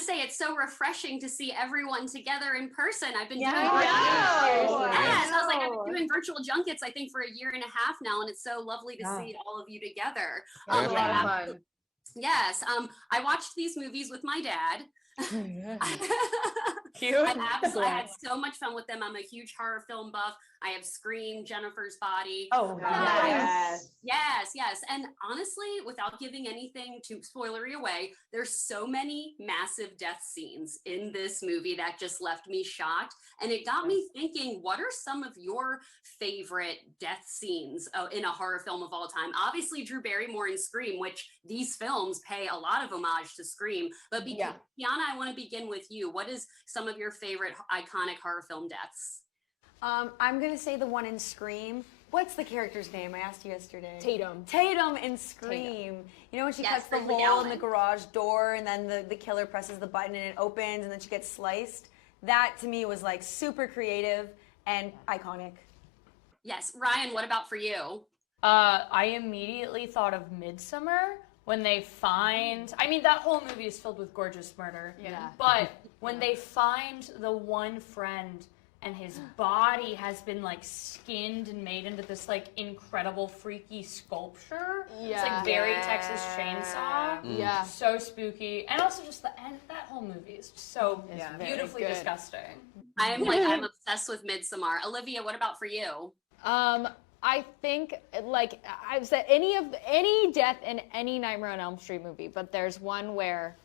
to say it's so refreshing to see everyone together in person. I've been doing Yes, I was like, I've been doing virtual junkets, I think, for a year and a half now, and it's so lovely to see all of you together. A lot of fun. Yes, I watched these movies with my dad. Cute. I had so much fun with them. I'm a huge horror film buff. I have Scream, Jennifer's Body. Oh, nice. Yes. And honestly, without giving anything too spoilery away, there's so many massive death scenes in this movie that just left me shocked. And it got me thinking, what are some of your favorite death scenes in a horror film of all time? Obviously, Drew Barrymore in Scream, which these films pay a lot of homage to Scream. But Kiana, I want to begin with you. What is some of your favorite iconic horror film deaths? I'm going to say the one in Scream. What's the character's name? I asked you yesterday. Tatum in Scream. You know when she cuts the hole in the garage door and then the killer presses the button and it opens and then she gets sliced? That to me was like super creative and iconic. Yes. Ryan, what about for you? I immediately thought of Midsommar. When they find, I mean, that whole movie is filled with gorgeous murder. Yeah. But when they find the one friend and his body has been like skinned and made into this like incredible freaky sculpture. It's like very Texas Chainsaw. Yeah. So spooky. And also just the end, that whole movie is so beautifully disgusting. I'm obsessed with Midsommar. Olivia, what about for you? I think, like, I've said any death in any Nightmare on Elm Street movie, but there's one where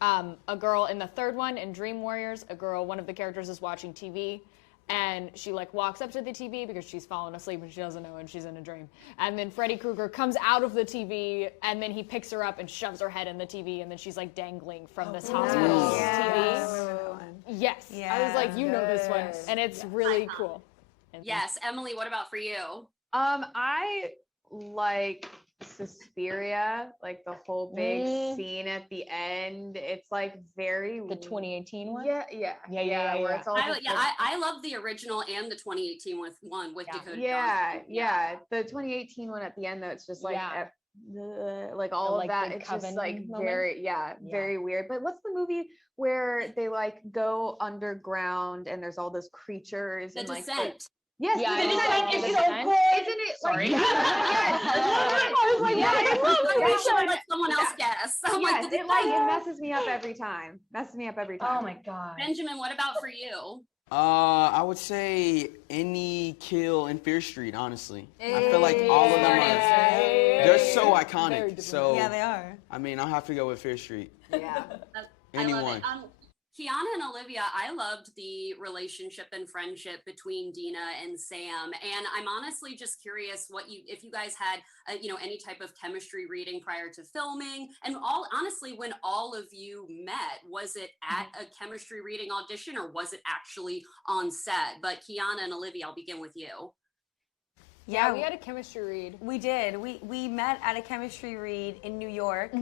a girl in the third one, in Dream Warriors, one of the characters is watching TV, and she, like, walks up to the TV because she's fallen asleep and she doesn't know and she's in a dream. And then Freddy Krueger comes out of the TV, and then he picks her up and shoves her head in the TV, and then she's, like, dangling from this hospital TV. Yes. Yeah, I was like, you know this one. And it's really cool. Yes. Emily, what about for you? I like Suspiria, like the whole big scene at the end. It's like very the 2018 one. Yeah. Where it's all I love the original and the 2018 one with Dakota Johnson. Yeah. The 2018 one at the end though, it's just like like all of that. It's just like moment. Very weird. But what's the movie where they like go underground and there's all those creatures and like Descent. Yes, it's so cool. Isn't it? Sorry. I was like, I let someone else guess. It messes me up every time. Oh my God. Benjamin, what about for you? I would say any kill in Fear Street, honestly. I feel like all of them they're so iconic. So yeah, they are. I mean, I'll have to go with Fear Street. Yeah. Anyone. I love it. Kiana and Olivia, I loved the relationship and friendship between Dina and Sam, and I'm honestly just curious if you guys had any type of chemistry reading prior to filming, and honestly, when all of you met, was it at a chemistry reading audition or was it actually on set? But Kiana and Olivia, I'll begin with you. Yeah, we had a chemistry read. We did. We met at a chemistry read in New York.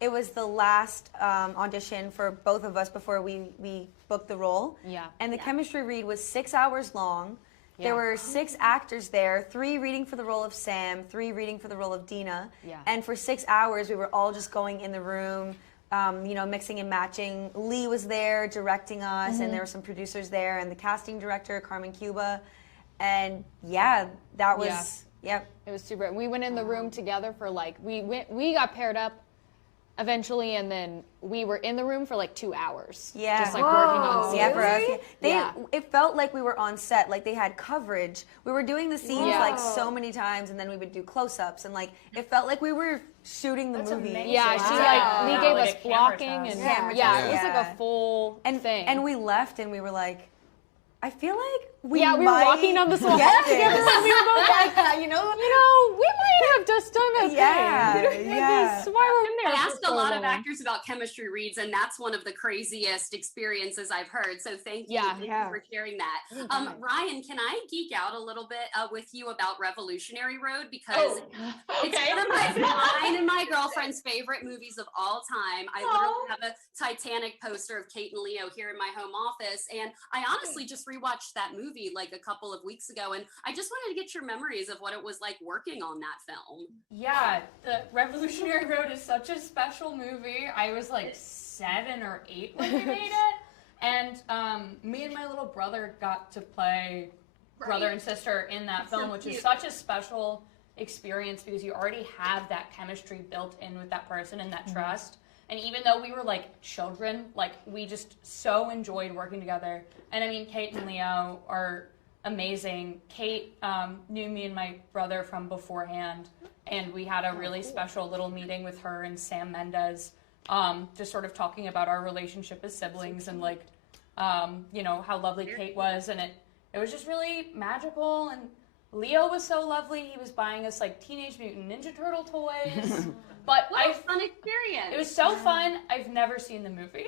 It was the last audition for both of us before we booked the role. Yeah. And the chemistry read was 6 hours long. Yeah. There were 6 actors there, 3 reading for the role of Sam, 3 reading for the role of Dina. Yeah. And for 6 hours, we were all just going in the room, mixing and matching. Lee was there directing us, and there were some producers there, and the casting director, Carmen Cuba. And that was it was super. We went in the room together for like we got paired up eventually, and then we were in the room for like 2 hours. Yeah, just like working on scenes. For us. It felt like we were on set, like they had coverage. We were doing the scenes like so many times, and then we would do close-ups, and like it felt like we were shooting the movie. Amazing. Yeah, she we gave us blocking and it was like a full thing. And we left, and we were like, I feel like we were walking down this whole hall together, and we were both like, we might have just done a thing. Yeah. Why we're in there? I asked a lot of actors about chemistry reads, and that's one of the craziest experiences I've heard. So thank you, for sharing that. Ryan, can I geek out a little bit with you about Revolutionary Road, because it's one of mine and my girlfriend's favorite movies of all time. I literally have a Titanic poster of Kate and Leo here in my home office, and I honestly just rewatched that movie like a couple of weeks ago, and I just wanted to get your memories of what it was like working on that film. Yeah, the Revolutionary Road is such a special movie. I was like 7 or 8 when we made it, and me and my little brother got to play brother and sister in that film, which is such a special experience because you already have that chemistry built in with that person and that trust. And even though we were like children, like we just so enjoyed working together. And I mean, Kate and Leo are amazing. Kate knew me and my brother from beforehand, and we had a really special little meeting with her and Sam Mendes, just sort of talking about our relationship as siblings and like, you know, how lovely Kate was, and it was just really magical. And Leo was so lovely. He was buying us like Teenage Mutant Ninja Turtle toys. But what a fun experience. It was so fun. I've never seen the movie.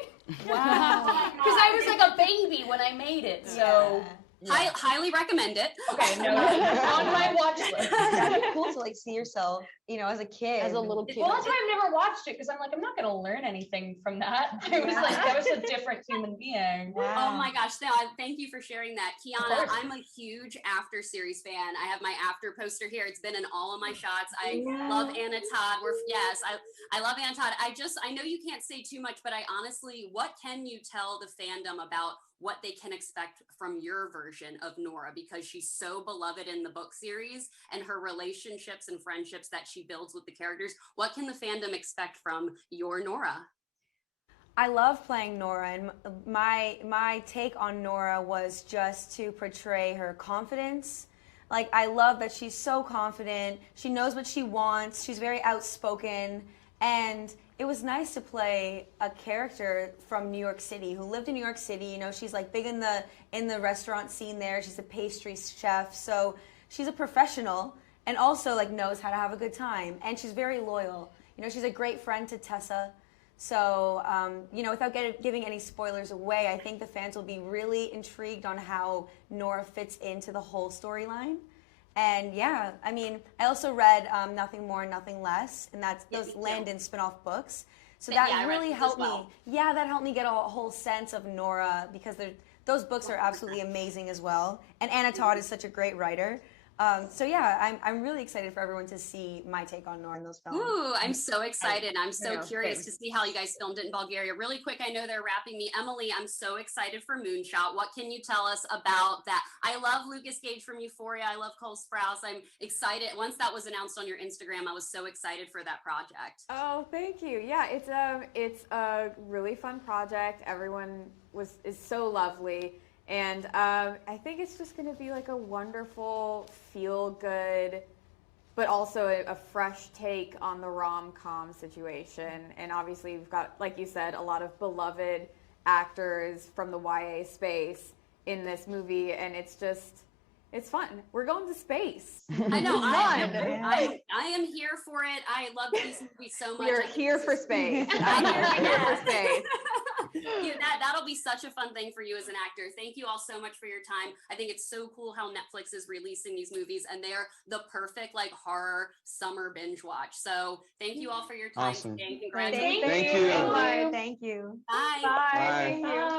Wow. Because I was like a baby when I made it. So highly recommend it. Okay, no, on my watch list. That'd be cool to like see yourself, you know, as a kid. As a little kid. Well, that's why I've never watched it, because I'm like, I'm not gonna learn anything from that. I was like, that was a different human being. Wow. Oh my gosh, thank you for sharing that. Kiana, I'm a huge After series fan. I have my After poster here. It's been in all of my shots. I love Anna Todd. I love Anna Todd. I know you can't say too much, but I honestly, what can you tell the fandom about what they can expect from your version of Nora, because she's so beloved in the book series and her relationships and friendships that she builds with the characters? What can the fandom expect from your Nora? I love playing Nora, and my take on Nora was just to portray her confidence. Like, I love that she's so confident, she knows what she wants, she's very outspoken, and it was nice to play a character from New York City who lived in New York City. You know, she's like big in the restaurant scene there. She's a pastry chef, so she's a professional and also like knows how to have a good time. And she's very loyal. You know, she's a great friend to Tessa. So, you know, without giving any spoilers away, I think the fans will be really intrigued on how Nora fits into the whole storyline. And yeah, I mean, I also read Nothing More, Nothing Less, and that's those Landon spin-off books. So that really helped me. Yeah, that helped me get a whole sense of Nora, because those books are absolutely amazing as well. And Anna Todd is such a great writer. So yeah, I'm really excited for everyone to see my take on Nora in those films. Ooh, I'm so excited. I'm so curious to see how you guys filmed it in Bulgaria. Really quick, I know they're wrapping me. Emily, I'm so excited for Moonshot. What can you tell us about that? I love Lucas Gage from Euphoria. I love Cole Sprouse. I'm excited. Once that was announced on your Instagram, I was so excited for that project. Oh, thank you. Yeah, it's a really fun project. Everyone is so lovely. And I think it's just going to be like a wonderful, feel-good, but also a fresh take on the rom-com situation. And obviously we've got, like you said, a lot of beloved actors from the YA space in this movie. And it's fun. We're going to space. I know. I am here for it. I love these movies so much. You're here for space. I'm here for space. That'll be such a fun thing for you as an actor. Thank you all so much for your time. I think it's so cool how Netflix is releasing these movies, and they're the perfect like horror summer binge watch. So thank you all for your time today. Congratulations. Thank you. Thank you. Bye. Bye. Bye. Thank you.